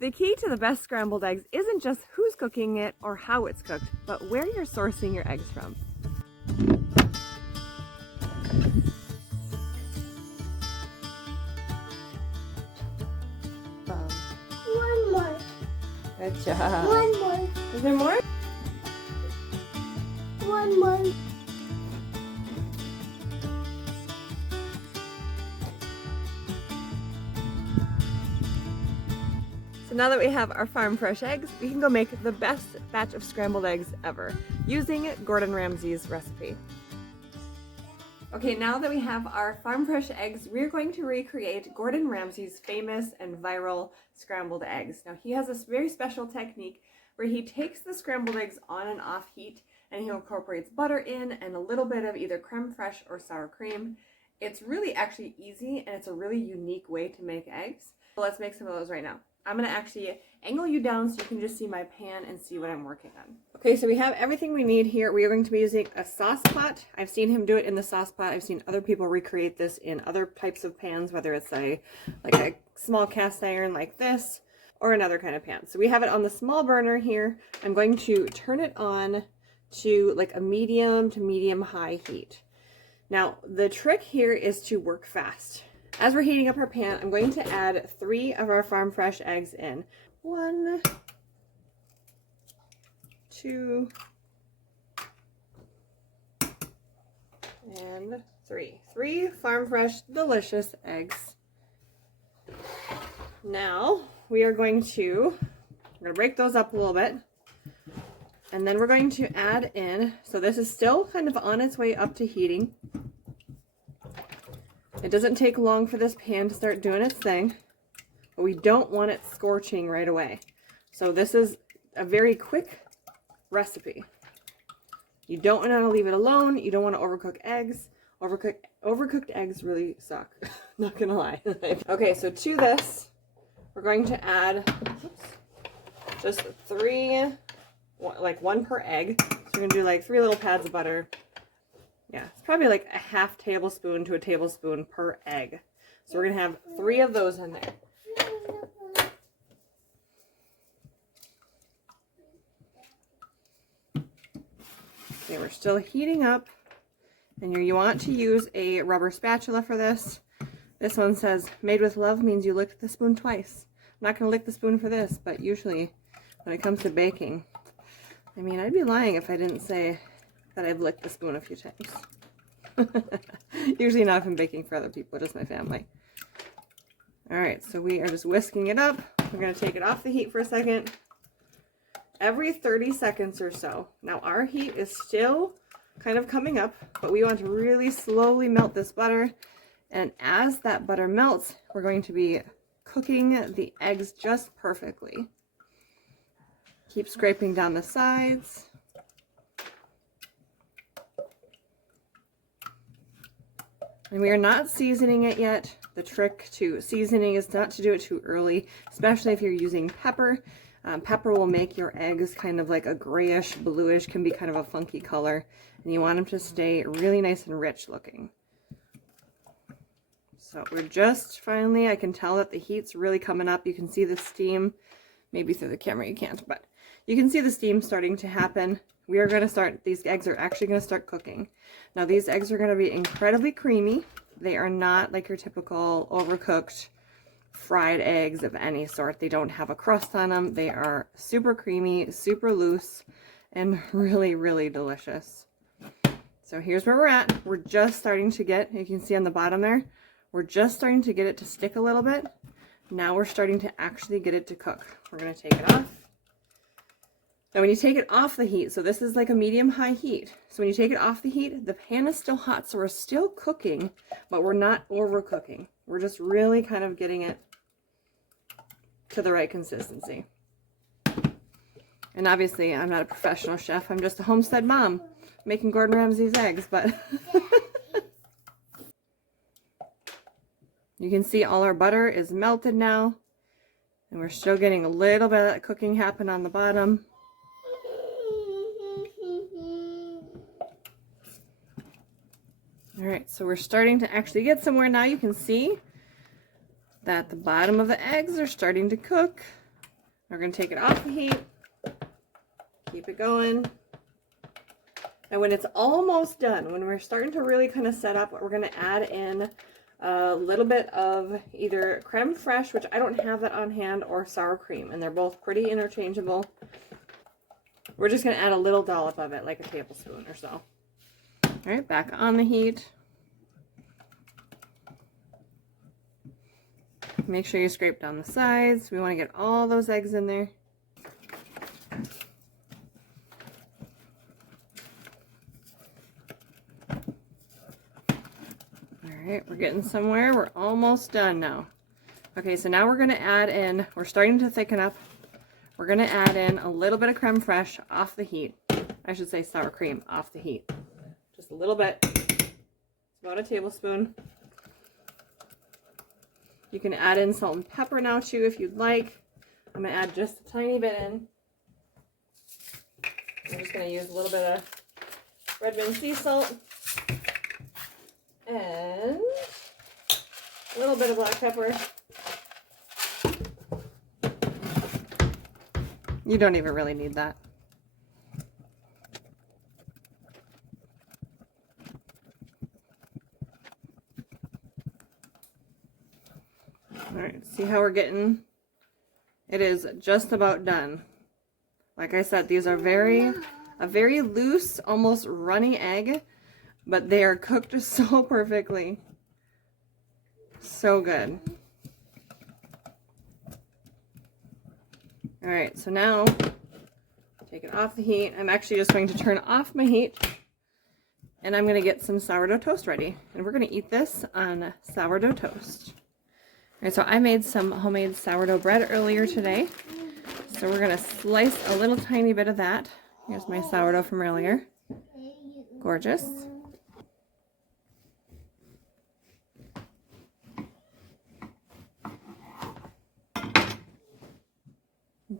The key to the best scrambled eggs isn't just who's cooking it or how it's cooked, but where you're sourcing your eggs from. One more. Good job. One more. Is there more? One more. So now that we have our farm fresh eggs, we can go make the best batch of scrambled eggs ever using Gordon Ramsay's recipe. Okay, now that we have our farm fresh eggs, we're going to recreate Gordon Ramsay's famous and viral scrambled eggs. Now he has this very special technique where he takes the scrambled eggs on and off heat and he incorporates butter in and a little bit of either creme fraiche or sour cream. It's really actually easy and it's a really unique way to make eggs. So let's make some of those right now. I'm going to actually angle you down so you can just see my pan and see what I'm working on. Okay, so we have everything we need here. We are going to be using a sauce pot. I've seen him do it in the sauce pot. I've seen other people recreate this in other types of pans, whether it's like a small cast iron like this or another kind of pan. So we have it on the small burner here. I'm going to turn it on to like a medium to medium high heat. Now, the trick here is to work fast. As we're heating up our pan, I'm going to add 3 of our farm fresh eggs in. 1, 2, and 3. 3 farm fresh delicious eggs. Now we're going to break those up a little bit. And then we're going to add in, so this is still kind of on its way up to heating. It doesn't take long for this pan to start doing its thing, but we don't want it scorching right away. So this is a very quick recipe. You don't want to leave it alone. You don't want to overcook eggs. Overcooked eggs really suck. Not gonna lie. Okay, so to this, we're going to add just 3, like 1 per egg. So we're gonna do like 3 little pads of butter. Yeah, it's probably like a half tablespoon to a tablespoon per egg. So we're gonna have 3 of those in there. Okay, we're still heating up. And you want to use a rubber spatula for this. This one says, made with love means you lick the spoon twice. I'm not gonna lick the spoon for this, but usually when it comes to baking, I mean, I'd be lying if I didn't say that I've licked the spoon a few times. Usually not if I'm baking for other people, just my family. Alright, so we are just whisking it up. We're going to take it off the heat for a second. Every 30 seconds or so. Now our heat is still kind of coming up, but we want to really slowly melt this butter. And as that butter melts, we're going to be cooking the eggs just perfectly. Keep scraping down the sides. And we are not seasoning it yet. The trick to seasoning is not to do it too early, especially if you're using pepper. Pepper will make your eggs kind of like a grayish, bluish, can be kind of a funky color. And you want them to stay really nice and rich looking. So we're just finally, I can tell that the heat's really coming up. You can see the steam, maybe through the camera you can't, but you can see the steam starting to happen. We are going to start, these eggs are actually going to start cooking. Now these eggs are going to be incredibly creamy. They are not like your typical overcooked fried eggs of any sort. They don't have a crust on them. They are super creamy, super loose, and really, really delicious. So here's where we're at. We're just starting to get, you can see on the bottom there, we're just starting to get it to stick a little bit. Now we're starting to actually get it to cook. We're going to take it off. Now when you take it off the heat, so this is like a medium-high heat. So when you take it off the heat, the pan is still hot, so we're still cooking, but we're not overcooking. We're just really kind of getting it to the right consistency. And obviously, I'm not a professional chef. I'm just a homestead mom making Gordon Ramsay's eggs, but you can see all our butter is melted now, and we're still getting a little bit of that cooking happen on the bottom. All right, so we're starting to actually get somewhere now. You can see that the bottom of the eggs are starting to cook. We're going to take it off the heat. Keep it going. And when it's almost done, when we're starting to really kind of set up, we're going to add in a little bit of either creme fraiche, which I don't have that on hand, or sour cream. And they're both pretty interchangeable. We're just going to add a little dollop of it, like a tablespoon or so. All right, back on the heat. Make sure you scrape down the sides. We want to get all those eggs in there. Alright, we're getting somewhere. We're almost done now. Okay, so now we're going to add in, we're starting to thicken up. We're going to add in a little bit of creme fraiche off the heat. I should say sour cream off the heat. Just a little bit. It's about a tablespoon. You can add in salt and pepper now too if you'd like. I'm going to add just a tiny bit in. I'm just going to use a little bit of Redmond sea salt. And a little bit of black pepper. You don't even really need that. Alright, see how we're getting? It is just about done. Like I said, these are a very loose, almost runny egg, but they are cooked so perfectly. So good. Alright, so now take it off the heat. I'm actually just going to turn off my heat, and I'm going to get some sourdough toast ready. And we're going to eat this on sourdough toast. Alright, so I made some homemade sourdough bread earlier today. So we're going to slice a little tiny bit of that. Here's my sourdough from earlier. Gorgeous.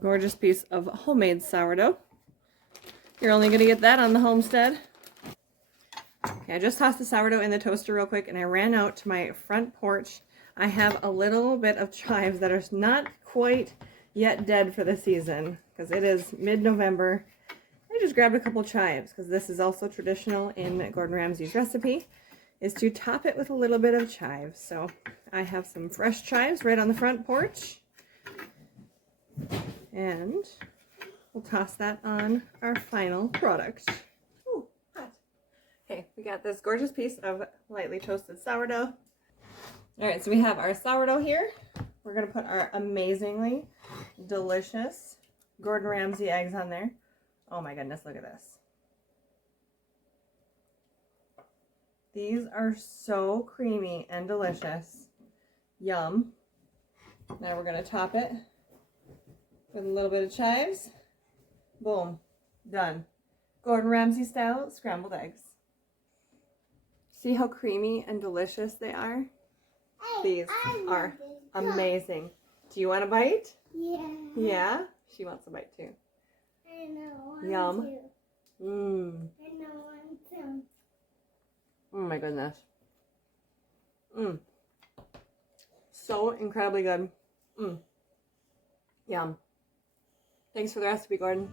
Gorgeous piece of homemade sourdough. You're only going to get that on the Homestead. Okay, I just tossed the sourdough in the toaster real quick, and I ran out to my front porch. I have a little bit of chives that are not quite yet dead for the season, because it is mid-November. I just grabbed a couple chives, because this is also traditional in Gordon Ramsay's recipe, is to top it with a little bit of chives. So I have some fresh chives right on the front porch. And we'll toss that on our final product. Ooh, hot. Okay, we got this gorgeous piece of lightly toasted sourdough. Alright, so we have our sourdough here. We're going to put our amazingly delicious Gordon Ramsay eggs on there. Oh my goodness, look at this. These are so creamy and delicious. Yum. Now we're going to top it with a little bit of chives. Boom. Done. Gordon Ramsay style scrambled eggs. See how creamy and delicious they are? These are amazing. Do you want a bite? Yeah. Yeah? She wants a bite too. I know. Yum. Mmm. I know one too. Oh my goodness. Mmm. So incredibly good. Mmm. Yum. Thanks for the recipe, Gordon.